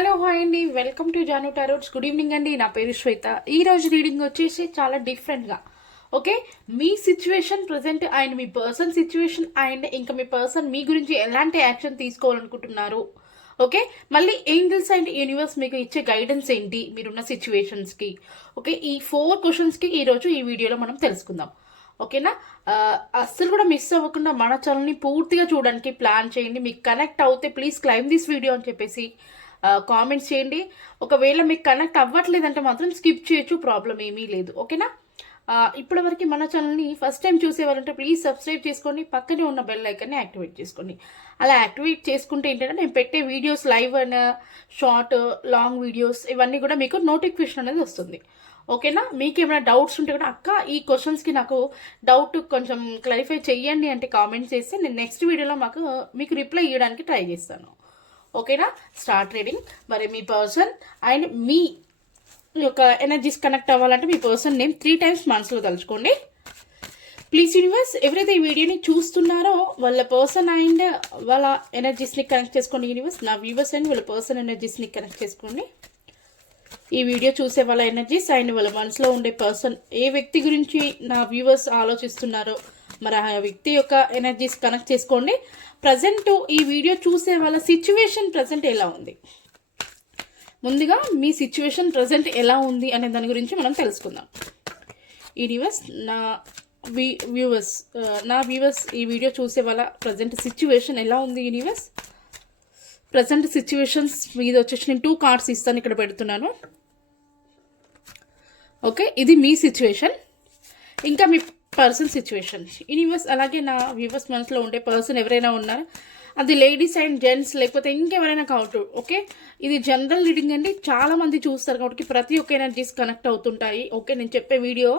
Hello hi అండి. Welcome to Janu tarots good evening అండి. నా పేరు శ్వేత. ఈ రోజు రీడింగ్ వచ్చేసి చాలా డిఫరెంట్గా ఓకే మీ సిచ్యువేషన్ ప్రజెంట్ అండ్ మీ పర్సన్ సిచ్యువేషన్ అండ్ ఇంకా మీ పర్సన్ మీ గురించి ఎలాంటి యాక్షన్ తీసుకోవాలనుకుంటున్నారు? ఓకే మళ్ళీ ఏంజల్స్ అండ్ యూనివర్స్ మీకు ఇచ్చే గైడెన్స్ ఏంటి? మీరున్న సిచ్యువేషన్స్కి ఓకే ఈ ఫోర్ క్వశ్చన్స్కి ఈరోజు ఈ వీడియోలో మనం తెలుసుకుందాం. ఓకేనా అస్సలు కూడా మిస్ అవ్వకుండా మన ఛానల్ని పూర్తిగా చూడడానికి ప్లాన్ చేయండి. మీకు కనెక్ట్ అవుతే ప్లీజ్ క్లైమ్ దిస్ వీడియో అని చెప్పేసి కామెంట్స్ చేయండి. ఒకవేళ మీకు కనెక్ట్ అవ్వట్లేదంటే మాత్రం స్కిప్ చేయొచ్చు ప్రాబ్లం ఏమీ లేదు. ఓకేనా? ఇప్పటి వరకు మన ఛానల్ని ఫస్ట్ టైం చూసేవారంటే ప్లీజ్ సబ్స్క్రైబ్ చేసుకోండి. పక్కనే ఉన్న బెల్ ఐకన్ని యాక్టివేట్ చేసుకోండి. అలా యాక్టివేట్ చేసుకుంటే ఏంటంటే నేను పెట్టే videos live and short long videos ఇవన్నీ కూడా మీకు నోటిఫికేషన్ అనేది వస్తుంది. ఓకేనా? మీకు ఏమైనా డౌట్స్ ఉంటే కూడా అక్క ఈ క్వశ్చన్స్కి నాకు డౌట్ కొంచెం క్లారిఫై చేయండి అంటే కామెంట్ చేస్తే నేను నెక్స్ట్ వీడియోలో మాకు మీకు రిప్లై ఇవ్వడానికి ట్రై చేస్తాను. ఓకేనా? స్టార్ట్ రీడింగ్ మరి మీ పర్సన్ అండ్ మీ యొక్క ఎనర్జీస్ కనెక్ట్ అవ్వాలంటే మీ పర్సన్ నేమ్ త్రీ టైమ్స్ మనసులో తలుచుకోండి. ప్లీజ్ యూనివర్స్ ఎవరైతే ఈ వీడియోని చూస్తున్నారో వాళ్ళ పర్సన్ అండ్ వాళ్ళ ఎనర్జీస్ని కనెక్ట్ చేసుకోండి యూనివర్స్ నా వ్యూవర్స్ అండ్ వాళ్ళ పర్సన్ ఎనర్జీస్ని కనెక్ట్ చేసుకోండి. ఈ వీడియో చూసే వాళ్ళ ఎనర్జీస్ అండ్ వాళ్ళ మనసులో ఉండే పర్సన్ ఏ వ్యక్తి గురించి నా వ్యూవర్స్ ఆలోచిస్తున్నారో మరి ఆ వ్యక్తి యొక్క ఎనర్జీస్ కనెక్ట్ చేసుకోండి. ప్రజెంట్ ఈ వీడియో చూసే వాళ్ళ సిచ్యువేషన్ ప్రజెంట్ ఎలా ఉంది? ముందుగా మీ సిచ్యువేషన్ ప్రజెంట్ ఎలా ఉంది అనే దాని గురించి మనం తెలుసుకుందాం. ఈ వ్యూవర్స్ నా వి వ్యూవర్స్ నా వ్యూవర్స్ ఈ వీడియో చూసే వాళ్ళ ప్రజెంట్ సిచ్యువేషన్ ఎలా ఉంది యూనివర్స్ ప్రజెంట్ సిచ్యువేషన్స్ మీద వచ్చేసి నేను టూ కార్డ్స్ ఇస్తాను ఇక్కడ పెడుతున్నాను. ఓకే ఇది మీ సిచ్యువేషన్ ఇంకా మీ పర్సన్ సిచ్యువేషన్. యూనివర్స్ అలాగే నా వ్యూవర్స్ మనసులో ఉండే పర్సన్ ఎవరైనా ఉన్నారా? అది లేడీస్ అండ్ జెంట్స్ లేకపోతే ఇంకెవరైనా కావచ్చు ఓకే? ఇది జనరల్ రీడింగ్ అండి. చాలామంది చూస్తారు కాబట్టి ప్రతి ఒక్క ఎనర్జీస్ కనెక్ట్ అవుతుంటాయి. ఓకే నేను చెప్పే వీడియో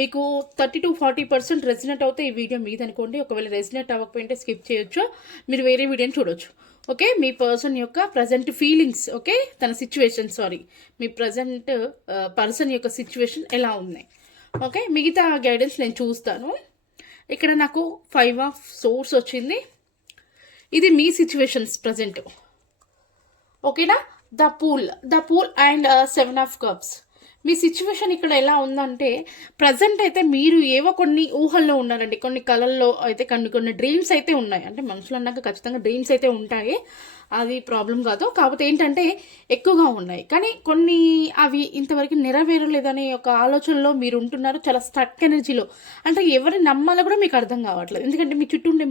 మీకు thirty to forty percent resonate అవుతే ఈ వీడియో మీదనుకోండి ఒకవేళ రెసినెట్ అవ్వకపోయింటే స్కిప్ చేయొచ్చు. మీరు వేరే వీడియోని చూడొచ్చు. ఓకే మీ పర్సన్ యొక్క ప్రజెంట్ ఫీలింగ్స్ ఓకే? తన సిచ్యువేషన్ సారీ. మీ ప్రజెంట్ పర్సన్ యొక్క సిచ్యువేషన్ ఎలా ఉన్నాయి? ఓకే మిగతా గైడెన్స్ నేను చూస్తాను. ఇక్కడ నాకు ఫైవ్ ఆఫ్ సోర్స్ వచ్చింది. ఇది మీ సిచ్యువేషన్స్ ప్రజెంట్ ఓకేనా? The fool the fool and seven of cups me situation ఇక్కడ ఎలా ఉందంటే ప్రజెంట్ అయితే మీరు ఏవో కొన్ని ఊహల్లో ఉన్నారండి. కొన్ని కళల్లో అయితే కొన్ని కొన్ని డ్రీమ్స్ అయితే ఉన్నాయి. అంటే మనుషులు అన్నాక ఖచ్చితంగా డ్రీమ్స్ అయితే ఉంటాయి. అది ప్రాబ్లం కాదు. కాకపోతే ఏంటంటే ఎక్కువగా ఉన్నాయి. కానీ కొన్ని అవి ఇంతవరకు నెరవేరలేదనే ఒక ఆలోచనలో మీరు ఉంటున్నారు. చాలా స్టక్ ఎనర్జీలో అంటే ఎవరిని నమ్మాలో కూడా మీకు అర్థం కావట్లేదు. ఎందుకంటే మీ చుట్టూ ఉండే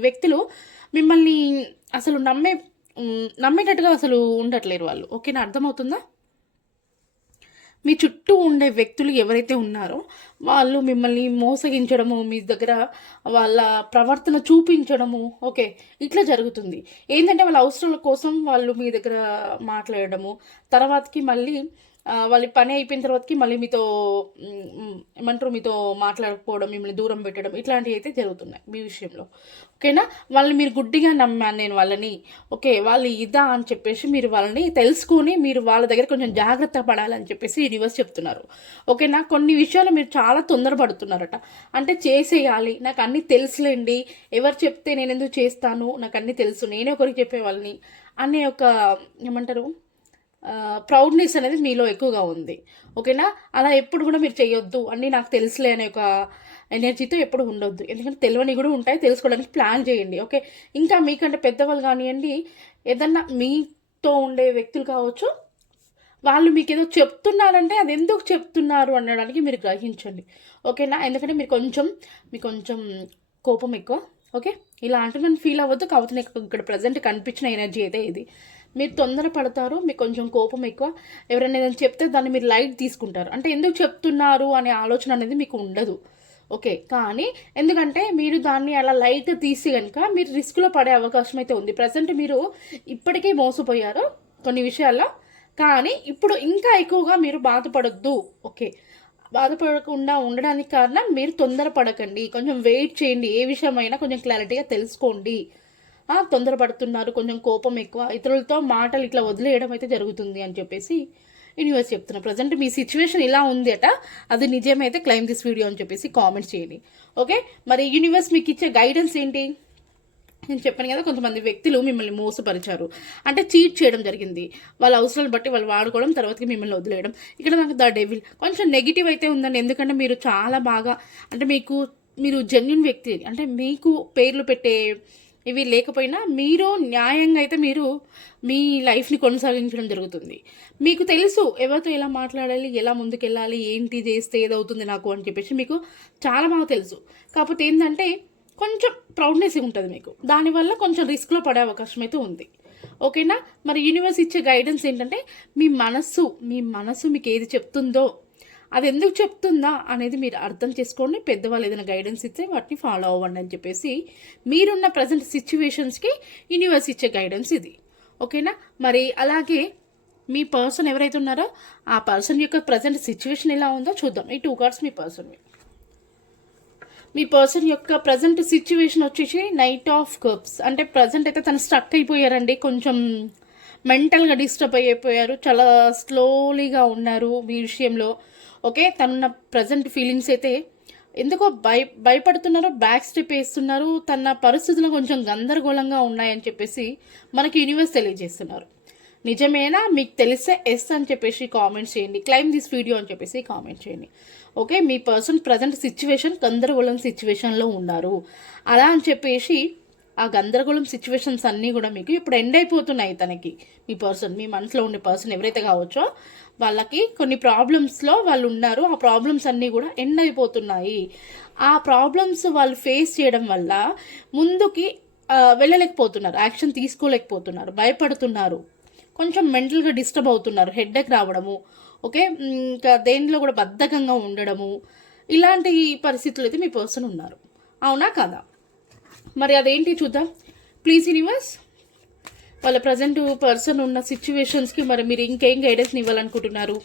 వ్యక్తులు మిమ్మల్ని అసలు నమ్మే నమ్మేటట్టుగా అసలు ఉండట్లేరు వాళ్ళు. ఓకేనా? అర్థమవుతుందా? మీ చుట్టూ ఉండే వ్యక్తులు ఎవరైతే ఉన్నారో వాళ్ళు మిమ్మల్ని మోసగించడము మీ దగ్గర వాళ్ళ ప్రవర్తన చూపించడము ఓకే ఇట్లా జరుగుతుంది. ఏంటంటే వాళ్ళ అవసరాల కోసం వాళ్ళు మీ దగ్గర మాట్లాడడము తర్వాతకి మళ్ళీ వాళ్ళ పని అయిపోయిన తర్వాతకి మళ్ళీ మీతో ఏమంటారు? మీతో మాట్లాడకపోవడం మిమ్మల్ని దూరం పెట్టడం ఇట్లాంటివి అయితే జరుగుతున్నాయి మీ విషయంలో. ఓకేనా? వాళ్ళని మీరు గుడ్డిగా నమ్మాను నేను వాళ్ళని. ఓకే వాళ్ళు ఇదా అని చెప్పేసి మీరు వాళ్ళని తెలుసుకొని మీరు వాళ్ళ దగ్గర కొంచెం జాగ్రత్త పడాలని చెప్పేసి యూనివర్స్ చెప్తున్నారు. ఓకేనా? కొన్ని విషయాలు మీరు చాలా తొందరపడుతున్నారట. అంటే చేసేయాలి. నాకు అన్నీ తెలుసులేండి. ఎవరు చెప్తే నేను ఎందుకు చేస్తాను? నాకు అన్నీ తెలుసు. నేనే ఒకరికి చెప్పేవాళ్ళని అనే ఒక ఏమంటారు? ప్రౌడ్నెస్ అనేది మీలో ఎక్కువగా ఉంది. ఓకేనా? అలా ఎప్పుడు కూడా మీరు చేయొద్దు అన్నీ నాకు తెలుసులే అనే ఒక ఎనర్జీతో ఎప్పుడు ఉండొద్దు. ఎందుకంటే తెలియని కూడా ఉంటాయి తెలుసుకోవడానికి ప్లాన్ చేయండి. ఓకే? ఇంకా మీకంటే పెద్దవాళ్ళు కానివ్వండి ఏదన్నా మీతో ఉండే వ్యక్తులు కావచ్చు వాళ్ళు మీకు ఏదో చెప్తున్నారంటే అది ఎందుకు చెప్తున్నారు అనడానికి మీరు గ్రహించండి. ఓకేనా? ఎందుకంటే మీరు కొంచెం మీకు కొంచెం కోపం ఎక్కువ. ఓకే? ఇలా అంటున్నాను ఫీల్ అవ్వద్దు. కాకపోతే ఇక్కడ ప్రజెంట్ కనిపించిన ఎనర్జీ అయితే ఇది. మీరు తొందర పడతారు మీకు కొంచెం కోపం ఎక్కువ. ఎవరైనా ఏదైనా చెప్తే దాన్ని మీరు లైట్ తీసుకుంటారు. అంటే ఎందుకు చెప్తున్నారు అనే ఆలోచన అనేది మీకు ఉండదు. ఓకే కానీ ఎందుకంటే మీరు దాన్ని అలా లైట్ తీసి కనుక మీరు రిస్క్లో పడే అవకాశం అయితే ఉంది. ప్రజెంట్ మీరు ఇప్పటికే మోసపోయారు కొన్ని విషయాల్లో. కానీ ఇప్పుడు ఇంకా ఎక్కువగా మీరు బాధపడొద్దు. ఓకే బాధపడకుండా ఉండడానికి కారణం మీరు తొందరపడకండి కొంచెం వెయిట్ చేయండి. ఏ విషయమైనా కొంచెం క్లారిటీగా తెలుసుకోండి. తొందరపడుతున్నారు కొంచెం కోపం ఎక్కువ. ఇతరులతో మాటలు ఇట్లా వదిలేయడం అయితే జరుగుతుంది అని చెప్పేసి యూనివర్స్ చెప్తున్నా. ప్రజెంట్ మీ సిచ్యువేషన్ ఇలా ఉంది అట అది నిజమైతే క్లైమ్ దిస్ వీడియో అని చెప్పేసి కామెంట్స్ చేయండి. ఓకే మరి యూనివర్స్ మీకు ఇచ్చే గైడెన్స్ ఏంటి? నేను చెప్పాను కదా కొంతమంది వ్యక్తులు మిమ్మల్ని మోసపరిచారు. అంటే చీట్ చేయడం జరిగింది. వాళ్ళ అవసరాలు బట్టి వాళ్ళు వాడుకోవడం తర్వాతకి మిమ్మల్ని వదిలేయడం. ఇక్కడ నాకు ద డెవిల్ కొంచెం నెగిటివ్ అయితే ఉందండి. ఎందుకంటే మీరు చాలా బాగా అంటే మీకు మీరు జెన్యున్ వ్యక్తి అంటే మీకు పేర్లు పెట్టే ఇవి లేకపోయినా మీరు న్యాయంగా అయితే మీరు మీ లైఫ్ని కొనసాగించడం జరుగుతుంది. మీకు తెలుసు ఎవరితో ఎలా మాట్లాడాలి ఎలా ముందుకెళ్ళాలి ఏంటి చేస్తే ఏదవుతుంది నాకు అని చెప్పేసి మీకు చాలా బాగా తెలుసు. కాకపోతే ఏంటంటే కొంచెం ప్రౌడ్నెస్ ఉంటుంది మీకు. దానివల్ల కొంచెం రిస్క్లో పడే అవకాశం అయితే ఉంది. ఓకేనా? మరి యూనివర్స్ ఇచ్చే గైడెన్స్ ఏంటంటే మీ మనస్సు మీ మనసు మీకు ఏది చెప్తుందో అది ఎందుకు చెప్తుందా అనేది మీరు అర్థం చేసుకోండి. పెద్దవాళ్ళు ఏదైనా గైడెన్స్ ఇస్తే వాటిని ఫాలో అవ్వండి అని చెప్పేసి మీరున్న ప్రజెంట్ సిచ్యువేషన్స్కి యూనివర్స్ ఇచ్చే గైడెన్స్ ఇది. ఓకేనా మరి అలాగే మీ పర్సన్ ఎవరైతే ఉన్నారో ఆ పర్సన్ యొక్క ప్రజెంట్ సిచ్యువేషన్ ఎలా ఉందో చూద్దాం. ఈ టూ కార్డ్స్ మీ పర్సన్ మీ పర్సన్ యొక్క ప్రజెంట్ సిచ్యువేషన్ వచ్చేసి నైట్ ఆఫ్ కప్స్ అంటే ప్రజెంట్ అయితే తను స్ట్రక్ అయిపోయారండి. కొంచెం మెంటల్గా డిస్టర్బ్ అయిపోయారు. చాలా స్లోలీగా ఉన్నారు మీ విషయంలో. ఓకే తనున్న ప్రజెంట్ ఫీలింగ్స్ అయితే ఎందుకో భయ భయపడుతున్నారు బ్యాక్ స్టెప్ వేస్తున్నారు తన పరిస్థితులు కొంచెం గందరగోళంగా ఉన్నాయని చెప్పేసి మనకి యూనివర్స్ తెలియజేస్తున్నారు. నిజమేనా? మీకు తెలిస్తే ఎస్ అని చెప్పేసి కామెంట్ చేయండి. క్లైమ్ దిస్ వీడియో అని చెప్పేసి కామెంట్ చేయండి. ఓకే మీ పర్సన్ ప్రజెంట్ సిచ్యువేషన్ గందరగోళం సిచ్యువేషన్లో ఉన్నారు. అలా అని చెప్పేసి ఆ గందరగోళం సిచ్యువేషన్స్ అన్నీ కూడా మీకు ఇప్పుడు ఎండ్ అయిపోతున్నాయి తనకి. మీ పర్సన్ మీ మనసులో ఉండే పర్సన్ ఎవరైతే కావచ్చో వాళ్ళకి కొన్ని ప్రాబ్లమ్స్లో వాళ్ళు ఉన్నారు. ఆ ప్రాబ్లమ్స్ అన్నీ కూడా ఎండ్ అయిపోతున్నాయి. ఆ ప్రాబ్లమ్స్ వాళ్ళు ఫేస్ చేయడం వల్ల ముందుకి వెళ్ళలేకపోతున్నారు. యాక్షన్ తీసుకోలేకపోతున్నారు. భయపడుతున్నారు. కొంచెం మెంటల్గా డిస్టర్బ్ అవుతున్నారు. హెడ్ఏక్ రావడము ఓకే ఇంకా దేనిలో కూడా బద్ధకంగా ఉండడము ఇలాంటి పరిస్థితులు అయితే మీ పర్సన్ ఉన్నారు. అవునా కదా? మరి అదేంటి చూద్దాం. ప్లీజ్ యూనివర్స్ వాళ్ళ ప్రజెంట్ పర్సన్ ఉన్న సిచ్యువేషన్స్కి మరి మీరు ఇంకేం గైడెన్స్ని ఇవ్వాలనుకుంటున్నారు?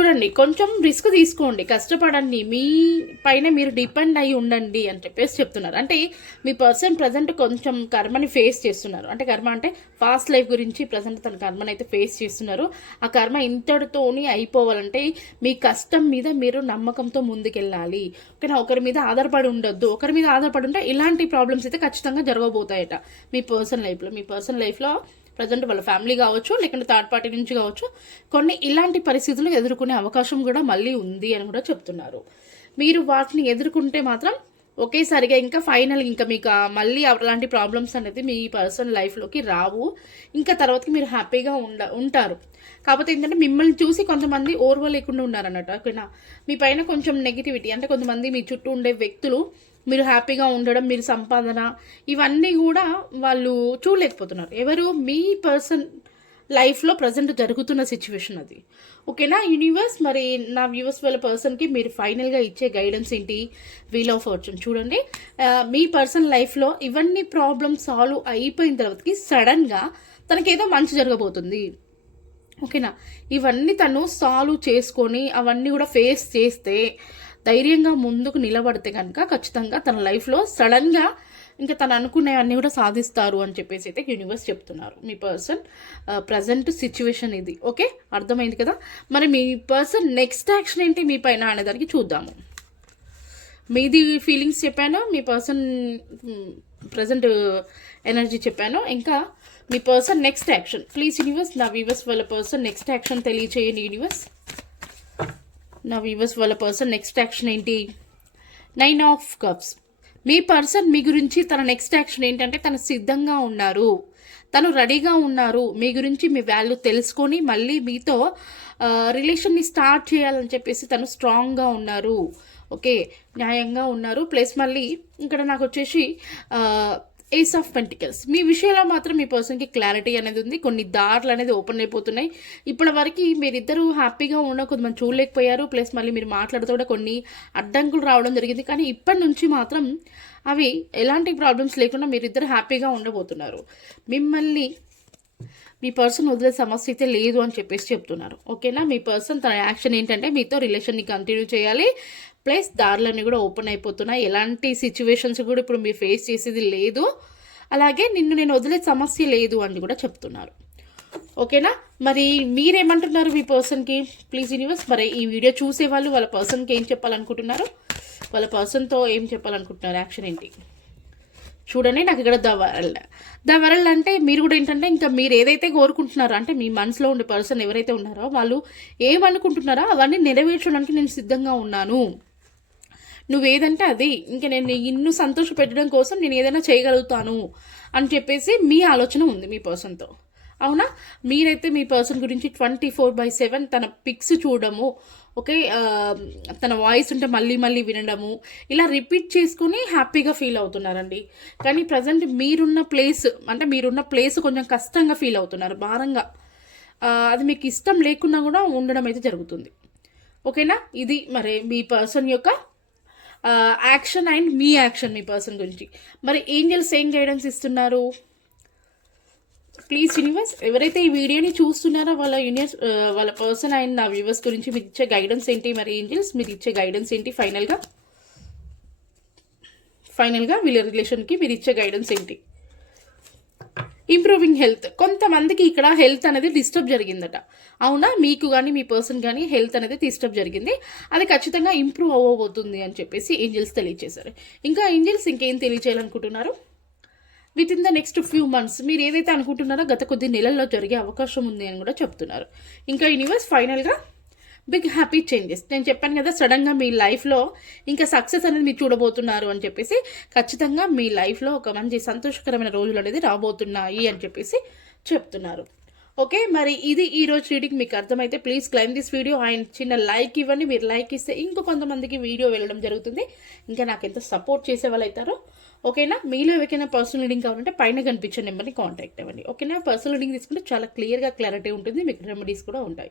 చూడండి కొంచెం రిస్క్ తీసుకోండి కష్టపడండి మీ పైన మీరు డిపెండ్ అయి ఉండండి అని చెప్పేసి చెప్తున్నారు. అంటే మీ పర్సన్ ప్రజెంట్ కొంచెం కర్మని ఫేస్ చేస్తున్నారు. అంటే కర్మ అంటే ఫాస్ట్ లైఫ్ గురించి ప్రజెంట్ తన కర్మని అయితే ఫేస్ చేస్తున్నారు. ఆ కర్మ ఇంతటితోని అయిపోవాలంటే మీ కష్టం మీద మీరు నమ్మకంతో ముందుకెళ్ళాలి. ఓకేనా? ఒకరి మీద ఆధారపడి ఉండొద్దు. ఒకరి మీద ఆధారపడి ఉంటే ఇలాంటి ప్రాబ్లమ్స్ అయితే ఖచ్చితంగా జరగబోతాయట మీ పర్సన్ లైఫ్లో మీ పర్సన్ లైఫ్లో ప్రజెంట్ వాళ్ళ ఫ్యామిలీ కావచ్చు లేకుంటే థర్డ్ పార్టీ నుంచి కావచ్చు కొన్ని ఇలాంటి పరిస్థితులు ఎదుర్కొనే అవకాశం కూడా మళ్ళీ ఉంది అని కూడా చెప్తున్నారు. మీరు వాటిని ఎదుర్కొంటే మాత్రం ఒకేసారిగా ఇంకా ఫైనల్ ఇంకా మీకు మళ్ళీ అలాంటి ప్రాబ్లమ్స్ అనేది మీ పర్సనల్ లైఫ్లోకి రావు. ఇంకా తర్వాతకి మీరు హ్యాపీగా ఉండ ఉంటారు. కాకపోతే ఏంటంటే మిమ్మల్ని చూసి కొంతమంది ఓర్వలేకుండా ఉన్నారన్నట్టు ఓకేనా? మీ పైన కొంచెం నెగిటివిటీ అంటే కొంతమంది మీ చుట్టూ ఉండే వ్యక్తులు మీరు హ్యాపీగా ఉండడం మీరు సంపాదన ఇవన్నీ కూడా వాళ్ళు చూడలేకపోతున్నారు. ఎవరు? మీ పర్సన్ లైఫ్లో ప్రజెంట్ జరుగుతున్న సిచ్యువేషన్ అది. ఓకేనా? యూనివర్స్ మరి నా వ్యూవర్స్ వాళ్ళ పర్సన్కి మీరు ఫైనల్గా ఇచ్చే గైడెన్స్ ఏంటి? వీల్ ఆఫ్ ఫార్చ్యూన్ చూడండి. మీ పర్సన్ లైఫ్లో ఇవన్నీ ప్రాబ్లమ్ సాల్వ్ అయిపోయిన తర్వాతకి సడన్గా తనకేదో మంచి జరగబోతుంది. ఓకేనా? ఇవన్నీ తను సాల్వ్ చేసుకొని అవన్నీ కూడా ఫేస్ చేస్తే ధైర్యంగా ముందుకు నిలబడితే కనుక ఖచ్చితంగా తన లైఫ్లో సడన్గా ఇంకా తను అనుకునేవన్నీ కూడా సాధిస్తారు అని చెప్పేసి అయితే యూనివర్స్ చెప్తున్నారు. మీ పర్సన్ ప్రజెంట్ సిచ్యువేషన్ ఇది. ఓకే అర్థమైంది కదా? మరి మీ పర్సన్ నెక్స్ట్ యాక్షన్ ఏంటి? మీ పైన అనేదానికి చూద్దాము. మీది ఫీలింగ్స్ చెప్పాను మీ పర్సన్ ప్రజెంట్ ఎనర్జీ చెప్పాను. ఇంకా మీ person next action please universe నా వీవర్స్ వాళ్ళ పర్సన్ నెక్స్ట్ యాక్షన్ తెలియచేయండి యూనివర్స్ నా వీవర్స్ వాళ్ళ పర్సన్ నెక్స్ట్ యాక్షన్ ఏంటి? నైన్ ఆఫ్ కప్స్ మీ పర్సన్ మీ గురించి తన నెక్స్ట్ యాక్షన్ ఏంటంటే తను సిద్ధంగా ఉన్నారు. తను రెడీగా ఉన్నారు. మీ గురించి మీ వాల్యూ తెలుసుకొని మళ్ళీ మీతో రిలేషన్ని స్టార్ట్ చేయాలని చెప్పేసి తను స్ట్రాంగ్గా ఉన్నారు. ఓకే న్యాయంగా ఉన్నారు. ప్లస్ మళ్ళీ ఇక్కడ నాకు వచ్చేసి ఏస్ ఆఫ్ పెంటికల్స్ మీ విషయంలో మాత్రం మీ పర్సన్కి క్లారిటీ అనేది ఉంది. కొన్ని దారులు అనేది ఓపెన్ అయిపోతున్నాయి. ఇప్పటి వరకు మీరిద్దరూ హ్యాపీగా ఉన్న కొంతమంది చూడలేకపోయారు. ప్లస్ మళ్ళీ మీరు మాట్లాడుతూ కూడా కొన్ని అడ్డంకులు రావడం జరిగింది. కానీ ఇప్పటి నుంచి మాత్రం అవి ఎలాంటి ప్రాబ్లమ్స్ లేకుండా మీరిద్దరు హ్యాపీగా ఉండబోతున్నారు. మిమ్మల్ని మీ పర్సన్ వదిలే సమస్య అయితే లేదు అని చెప్పేసి చెప్తున్నారు. ఓకేనా మీ పర్సన్ తన యాక్షన్ ఏంటంటే మీతో రిలేషన్ని కంటిన్యూ చేయాలి. ప్లస్ దారులన్నీ కూడా ఓపెన్ అయిపోతున్నాయి. ఎలాంటి సిచ్యువేషన్స్ కూడా ఇప్పుడు మీరు ఫేస్ చేసేది లేదు. అలాగే నిన్ను నేను వదిలే సమస్య లేదు అని కూడా చెప్తున్నారు. ఓకేనా? మరి మీరేమంటున్నారు మీ పర్సన్కి ప్లీజ్ యూనివర్స్ మరి ఈ వీడియో చూసే వాళ్ళు వాళ్ళ పర్సన్కి ఏం చెప్పాలనుకుంటున్నారు? వాళ్ళ పర్సన్తో ఏం చెప్పాలనుకుంటున్నారు? యాక్షన్ ఏంటి? చూడండి నాకు ఇక్కడ ద వరల్డ్. ద వరల్డ్ అంటే మీరు కూడా ఏంటంటే ఇంకా మీరు ఏదైతే కోరుకుంటున్నారో అంటే మీ మనసులో ఉండే పర్సన్ ఎవరైతే ఉన్నారో వాళ్ళు ఏమనుకుంటున్నారో అవన్నీ నెరవేర్చడానికి నేను సిద్ధంగా ఉన్నాను. నువ్వేదంటే అది. ఇంకా నేను ఇన్ను సంతోష పెట్టడం కోసం నేను ఏదైనా చేయగలుగుతాను అని చెప్పేసి మీ ఆలోచన ఉంది మీ పర్సన్తో అవునా? మీరైతే మీ పర్సన్ గురించి ట్వంటీ ఫోర్ బై సెవెన్ తన పిక్స్ చూడడము ఓకే? తన వాయిస్ ఉంటే మళ్ళీ మళ్ళీ వినడము ఇలా రిపీట్ చేసుకుని హ్యాపీగా ఫీల్ అవుతున్నారండి. కానీ ప్రజెంట్ మీరున్న ప్లేస్ అంటే మీరున్న ప్లేస్ కొంచెం కష్టంగా ఫీల్ అవుతున్నారు భారంగా. అది మీకు ఇష్టం లేకున్నా కూడా ఉండడం అయితే జరుగుతుంది. ఓకేనా? ఇది మరి మీ పర్సన్ యొక్క యాక్షన్ అండ్ మీ యాక్షన్ మీ పర్సన్ గురించి. మరి ఏంజల్స్ ఏం గైడెన్స్ ఇస్తున్నారు? ప్లీజ్ యూనివర్స్ ఎవరైతే ఈ వీడియోని చూస్తున్నారో వాళ్ళ యూనివర్స్ వాళ్ళ పర్సన్ అండ్ నా వ్యూవర్స్ గురించి మీరు ఇచ్చే గైడెన్స్ ఏంటి? మరి ఏంజల్స్ మీరు ఇచ్చే గైడెన్స్ ఏంటి? ఫైనల్గా? ఫైనల్గా వీళ్ళ రిలేషన్కి మీరు ఇచ్చే గైడెన్స్ ఏంటి? ఇంప్రూవింగ్ హెల్త్ కొంతమందికి ఇక్కడ హెల్త్ అనేది డిస్టర్బ్ జరిగిందట. అవునా? మీకు కానీ మీ పర్సన్ కానీ హెల్త్ అనేది డిస్టర్బ్ జరిగింది. అది ఖచ్చితంగా ఇంప్రూవ్ అవ్వబోతుంది అని చెప్పేసి ఏంజల్స్ తెలియజేశారు ఇంకా ఏంజల్స్ ఇంకేం తెలియజేయాలనుకుంటున్నారు with in the next few months మీరు ఏదైతే అనుకుంటున్నారో గత కొద్ది నెలల్లో జరిగే అవకాశం ఉంది అని కూడా చెప్తున్నారు. ఇంకా యూనివర్స్ ఫైనల్గా బిగ్ హ్యాపీ చేంజెస్. నేను చెప్పాను కదా సడన్గా మీ లైఫ్లో ఇంకా సక్సెస్ అనేది మీరు చూడబోతున్నారు అని చెప్పేసి ఖచ్చితంగా మీ లైఫ్లో ఒక మంచి సంతోషకరమైన రోజులు అనేది రాబోతున్నాయి అని చెప్పేసి చెప్తున్నారు. ఓకే మరి ఇది ఈ రోజు రీడింగ్ మీకు అర్థమైతే please claim this video and చిన్న లైక్ ఇవ్వండి. మీరు లైక్ ఇస్తే ఇంకో కొంతమందికి వీడియో వెళ్ళడం జరుగుతుంది. ఇంకా నాకు ఎంత సపోర్ట్ చేసే వాళ్ళు అవుతారో ఓకేనా? మీలో ఎవరికైనా పర్సనల్ రీడింగ్ కావాలంటే పైన కనిపించే నెంబర్ని కాంటాక్ట్ అవ్వండి. ఓకేనా? పర్సనల్ రీడింగ్ తీసుకుంటే చాలా క్లియర్గా క్లారిటీ ఉంటుంది. మీకు రెమెడీస్ కూడా ఉంటాయి.